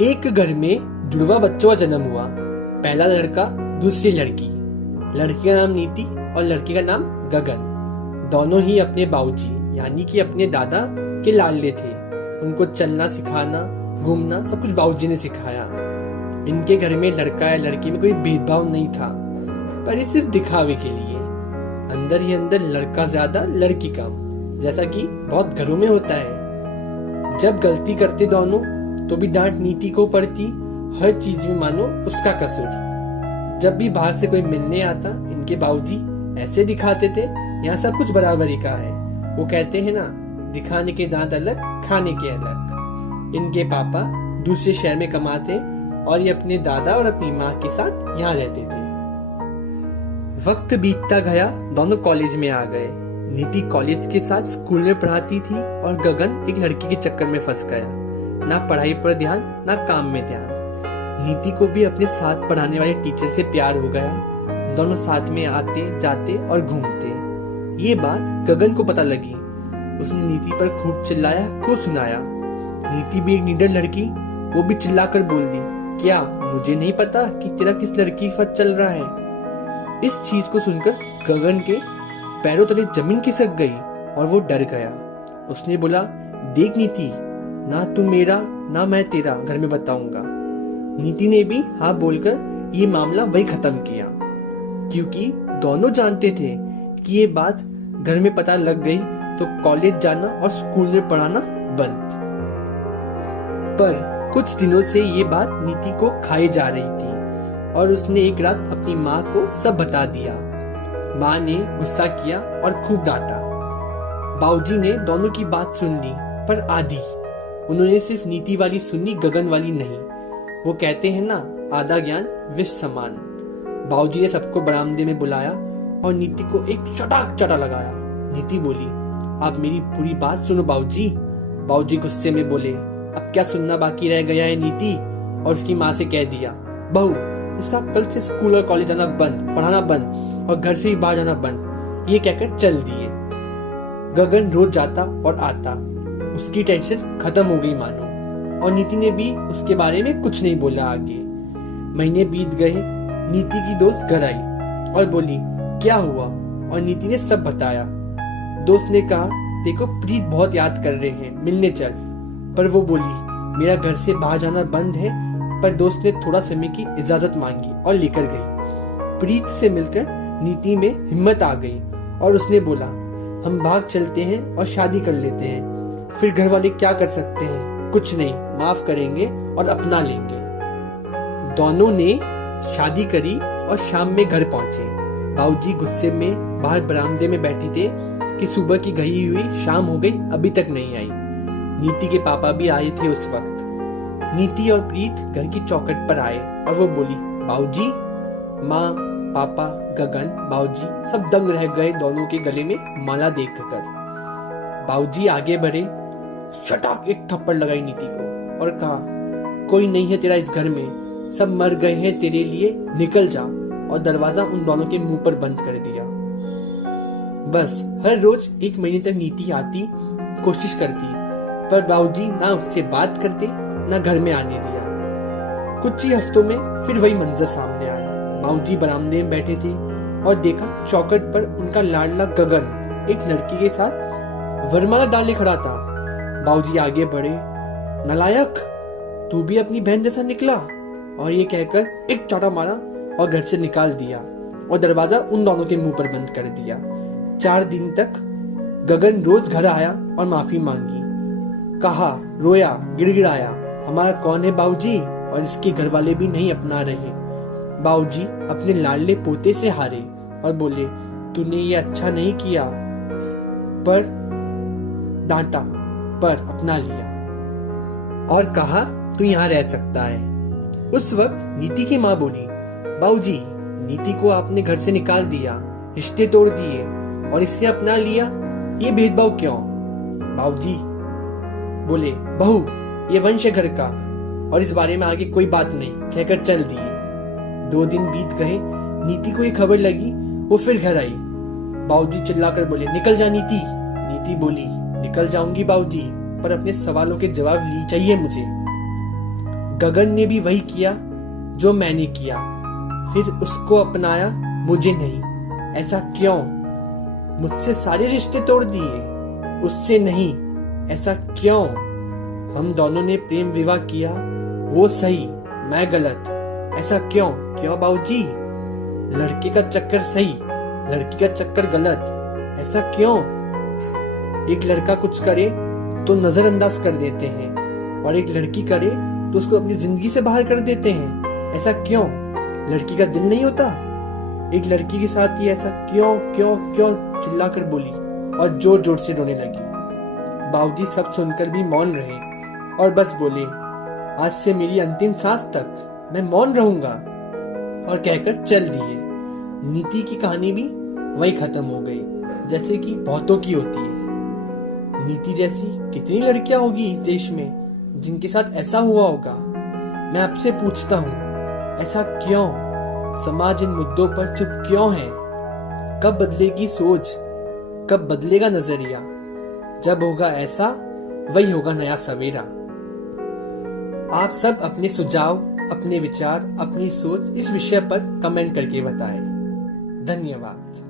एक घर में जुड़वा बच्चों का जन्म हुआ। पहला लड़का, दूसरी लड़की। लड़की का नाम नीति और लड़के का नाम गगन। दोनों ही अपने बाबूजी यानी कि अपने दादा के लाडले थे। उनको चलना सिखाना, घूमना सब कुछ बाबूजी ने सिखाया। इनके घर में लड़का या लड़की में कोई भेदभाव नहीं था, पर ये सिर्फ दिखावे के लिए। अंदर ही अंदर लड़का ज्यादा लड़की कम, जैसा कि बहुत घरों में होता है। जब गलती करते दोनों तो भी डांट नीति को पड़ती, हर चीज में मानो उसका कसूर। जब भी बाहर से कोई मिलने आता, इनके बाबूजी ऐसे दिखाते थे यहाँ सब कुछ बराबरी का है। वो कहते हैं ना, दिखाने के दांत अलग, खाने के अलग। इनके पापा दूसरे शहर में कमाते और ये अपने दादा और अपनी माँ के साथ यहाँ रहते थे। वक्त बीतता गया, दोनों कॉलेज में आ गए। नीति कॉलेज के साथ स्कूल में पढ़ाती थी और गगन एक लड़की के चक्कर में फंस गया। ना पढ़ाई पर ध्यान, ना काम में ध्यान। नीति को भी अपने साथ पढ़ाने वाले टीचर से प्यार हो गया। दोनों साथ में आते जाते और घूमते। ये बात गगन को पता लगी। उसने नीति पर खूब चिल्लाया, खूब सुनाया। नीति भी एक निडर लड़की, वो भी चिल्लाकर बोल दी, क्या मुझे नहीं पता कि तेरा किस लड़की के साथ चल रहा है? इस चीज को सुनकर गगन के पैरों तले जमीन खिसक गई और वो डर गया। उसने बोला, देख नीति, ना तू मेरा ना मैं तेरा घर में बताऊंगा। नीति ने भी हाँ बोलकर ये मामला वही खत्म किया, क्योंकि दोनों जानते थे कि ये बात घर में पता लग गई तो कॉलेज जाना और स्कूल में पढ़ाना बंद। पर कुछ दिनों से ये बात नीति को खाए जा रही थी और उसने एक रात अपनी माँ को सब बता दिया। माँ ने गुस्सा किया और खूब डांटा। बाबूजी ने दोनों की बात सुन ली, पर आधी। उन्होंने सिर्फ नीति वाली सुनी, गगन वाली नहीं। वो कहते हैं ना, आधा ज्ञान विष समान। बाबूजी ने सबको बरामदे में बुलाया और नीति को एक चटाक चटा लगाया। नीति बोली, आप मेरी पूरी बात सुनो बाबूजी। बाबूजी गुस्से में बोले, अब क्या सुनना बाकी रह गया है नीति? और उसकी माँ से कह दिया, बहू, इसका कल से स्कूल और कॉलेज जाना बंद, पढ़ाना बंद और घर से ही बाहर जाना बंद। ये कहकर चल दिए। गगन रोज जाता और आता। उसकी टेंशन खत्म हो गई मानो, और नीति ने भी उसके बारे में कुछ नहीं बोला आगे। महीने बीत गए। नीति की दोस्त घर आई और बोली, क्या हुआ? और नीति ने सब बताया। दोस्त ने कहा, देखो प्रीत बहुत याद कर रहे हैं, मिलने चल। पर वो बोली, मेरा घर से बाहर जाना बंद है। पर दोस्त ने थोड़ा समय की इजाजत मांगी और लेकर गई। प्रीत से मिलकर नीति में हिम्मत आ गई और उसने बोला, हम भाग चलते हैं और शादी कर लेते हैं। फिर घर वाले क्या कर सकते हैं? कुछ नहीं, माफ करेंगे और अपना लेंगे। दोनों ने शादी करी और शाम में घर पहुंचे। बाबूजी गुस्से में बाहर बरामदे में बैठे थे कि सुबह की गई हुई शाम हो गई, अभी तक नहीं आई। नीति के पापा भी आए थे उस वक्त। नीति और प्रीत घर की चौखट पर आए और वो बोली, बाबूजी। माँ, पापा, गगन, बाबूजी सब दंग रह गए दोनों के गले में माला देखकर। बाबूजी आगे बढ़े, शटाक एक थप्पड़ लगाई नीति को और कहा, कोई नहीं है तेरा इस घर में, सब मर गए हैं तेरे लिए, निकल जा। और दरवाजा उन दोनों के मुंह पर बंद कर दिया। बस हर रोज 1 महीने तक नीति आती, कोशिश करती, पर बाबूजी ना उससे बात करते ना घर में आने दिया। कुछ ही हफ्तों में फिर वही मंजर सामने आया। बाबूजी बरामदे में बैठे थे और देखा चौखट पर उनका लाडला गगन एक लड़की के साथ वरमाला डाले खड़ा था। बाबूजी आगे बढ़े, नालायक, तू भी अपनी बहन जैसा निकला। और ये कहकर एक चाटा मारा और घर से निकाल दिया और दरवाजा उन दोनों के मुंह पर बंद कर दिया। 4 दिन तक गगन रोज घर आया और माफी मांगी, कहा, रोया, गिड़गिड़ाया, हमारा कौन है बाबूजी? और इसके घर वाले भी नहीं अपना रहे। बाबूजी अपने लाडले पोते से हारे और बोले, तूने ये अच्छा नहीं किया, पर डांटा, पर अपना लिया और कहा, तू यहाँ रह सकता है। उस वक्त नीति की माँ बोली, बाबूजी, नीति को आपने घर से निकाल दिया, रिश्ते तोड़ दिए और इसे अपना लिया, ये भेदभाव क्यों? बाबूजी बोले, बहू, ये वंश है घर का और इस बारे में आगे कोई बात नहीं, कहकर चल दिए। 2 दिन बीत गए। नीति को ये खबर लगी, वो फिर घर आई। बाबूजी चिल्लाकर बोले, निकल जा नीति। नीति बोली, निकल जाऊंगी बाबूजी, पर अपने सवालों के जवाब चाहिए मुझे। गगन ने भी वही किया जो मैंने किया, फिर उसको अपनाया, मुझे नहीं। ऐसा क्यों? मुझसे सारे रिश्ते तोड़ दिए, उससे नहीं, ऐसा क्यों? हम दोनों ने प्रेम विवाह किया, वो सही, मैं गलत, ऐसा क्यों? क्यों बाबूजी? लड़के का चक्कर सही, लड़की का चक्कर गलत, ऐसा क्यों? एक लड़का कुछ करे तो नजरअंदाज कर देते हैं, और एक लड़की करे तो उसको अपनी जिंदगी से बाहर कर देते हैं, ऐसा क्यों? लड़की का दिल नहीं होता? एक लड़की के साथ ये ऐसा क्यों क्यों क्यों चिल्लाकर बोली और जोर जोर से रोने लगी। बाबूजी सब सुनकर भी मौन रहे और बस बोले, आज से मेरी अंतिम सांस तक मैं मौन रहूंगा, और कहकर चल दिए। नीति की कहानी भी वही खत्म हो गई, जैसे कि बहुतों की होती है। नीति जैसी कितनी लड़कियां होगी इस देश में जिनके साथ ऐसा हुआ होगा। मैं आपसे पूछता हूँ, ऐसा क्यों? समाज इन मुद्दों पर चुप क्यों है? कब बदलेगी सोच, कब बदलेगा नजरिया? जब होगा ऐसा, वही होगा नया सवेरा। आप सब अपने सुझाव, अपने विचार, अपनी सोच इस विषय पर कमेंट करके बताएं। धन्यवाद।